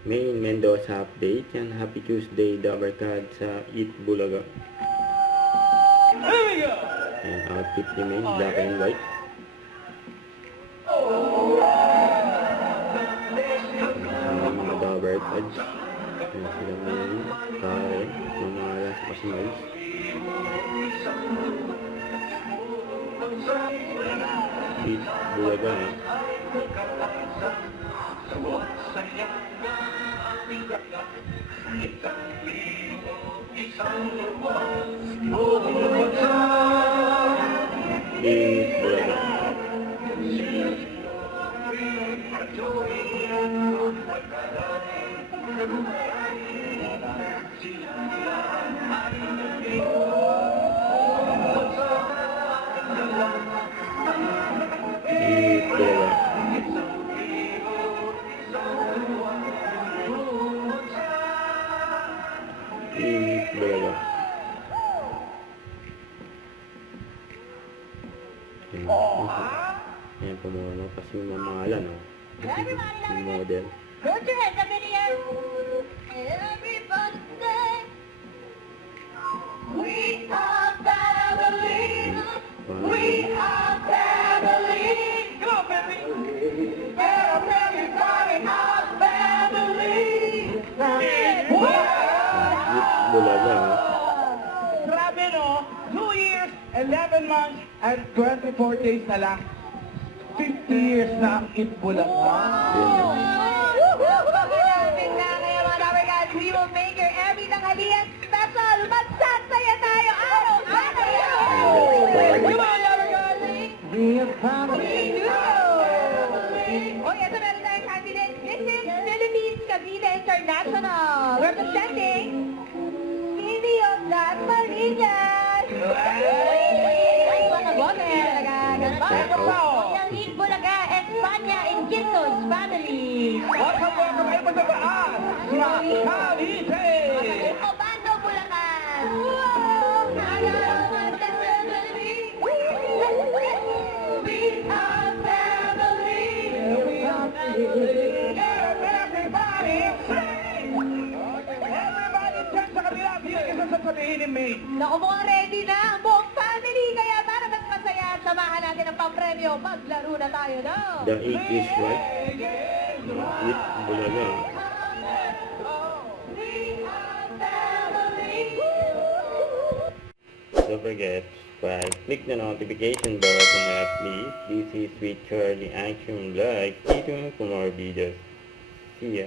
Main Mendoza update. Yan, Happy Tuesday, Dabber Card sa Eat Bulaga. Here we go! Ayan, outfit ni Main, black and white. Mga Dabber Cards. Ayan sila Main, Karen, mamahala sa Kasmalis. Eat Bulaga. Eat Bulaga. Eat Bulaga. Eat Bulaga. Ayan po muna kasi mamahalan, oh. Yung model. Put your hands up in the air. Everybody say, we are family. We are family. Come on, baby! Everybody our family. Eat Bulaga, oh. Grabe, no? 2 years, 11 months, and 24 days na lang. 50 years na ang Itbulaga. Ayan, Malapit na kaya mga Dabber Cats, we will make your every tanghalian special. Magsasaya tayo araw-araw. Come on, Dabber Cats. We are family. We do. Oh, ito meron tayong candidate. This is Philippines Cavite International. Representing City of Las Marinas. Ay, mga bote. Yang Itbulaga, Espanya, and Quintos family. Welcome, welcome, kayo pa sa paan. Sa Cavite! Obando, Bulacan. Wow! Nalaman sa family. We are family. We are family. Everybody sing! Everybody dyan sa kabila. Sino isa sasabihin ni May? Naku, mukhang ready na ang buong family. Kaya para mas masaya, samahan natin ang pampremyo. Maglaro na tayo, no? The 8 is white. Eat Bulaga. We are family. Don't forget, subscribe, click the notification bell to my updates. This is with Charlie Action Vlog. Stay tuned for more videos. See ya.